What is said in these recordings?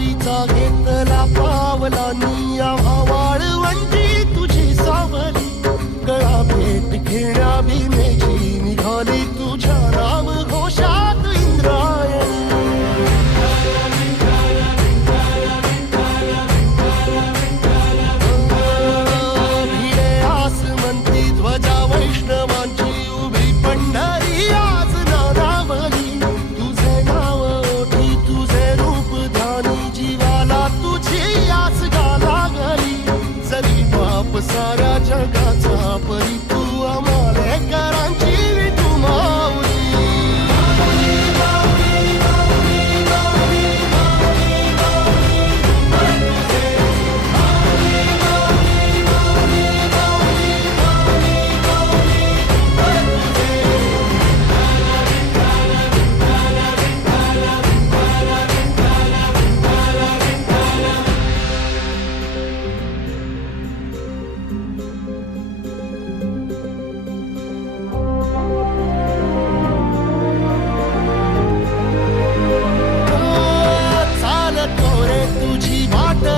वारीचा घेतला पावला निया वाळवंटी तुझी सावली गळा भेट घेण्या भीमेची निघाली तुझ्या नाम घोषात इंद्रायणी भिडे आसमंती ध्वजा वैष्णवांची उभी पंढरी आज नादावली तुझे नाव ओठी तुझे रूप ध्यानी जीवाला तुझी आस लागली जरी बाप साऱ्या जगाचा परी तू आमालेकरांची विठू माऊली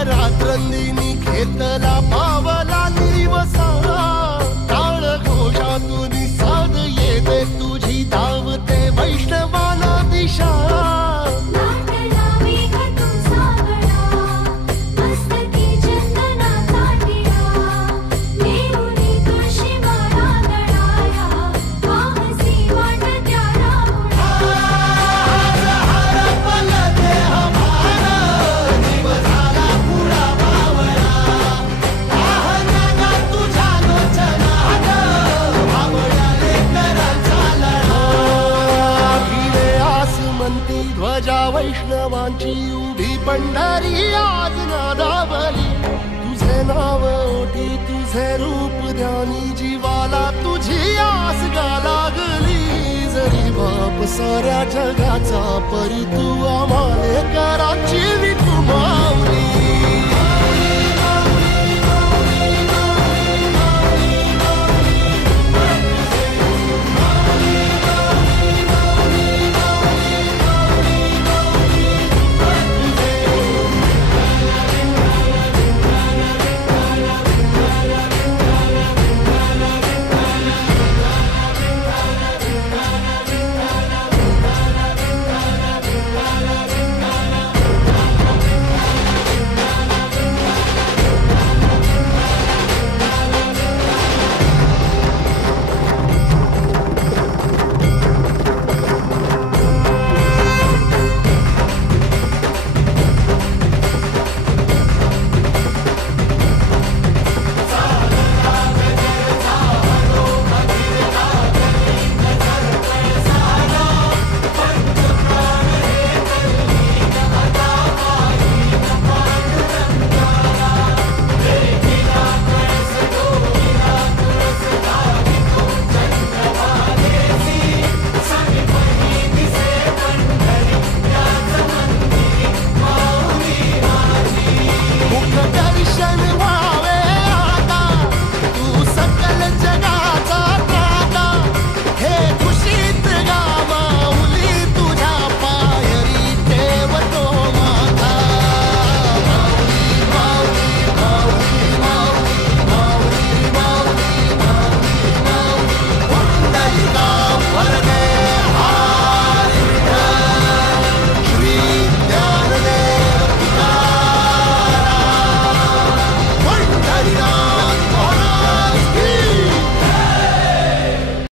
रात्रंदिनी घेतला पावला दिवसा टाळ घोषातून साध येते तुझी धावते वैष्णवाला दिशा ध्वजा वैष्णवांची उभी पंढरी आज नादावली तुझे नाव ओठी तुझे रूप ध्यानी जीवाला तुझी आस लागली जरी बाप साऱ्या जगाचा परी तू आमालेकरांची विठू माऊली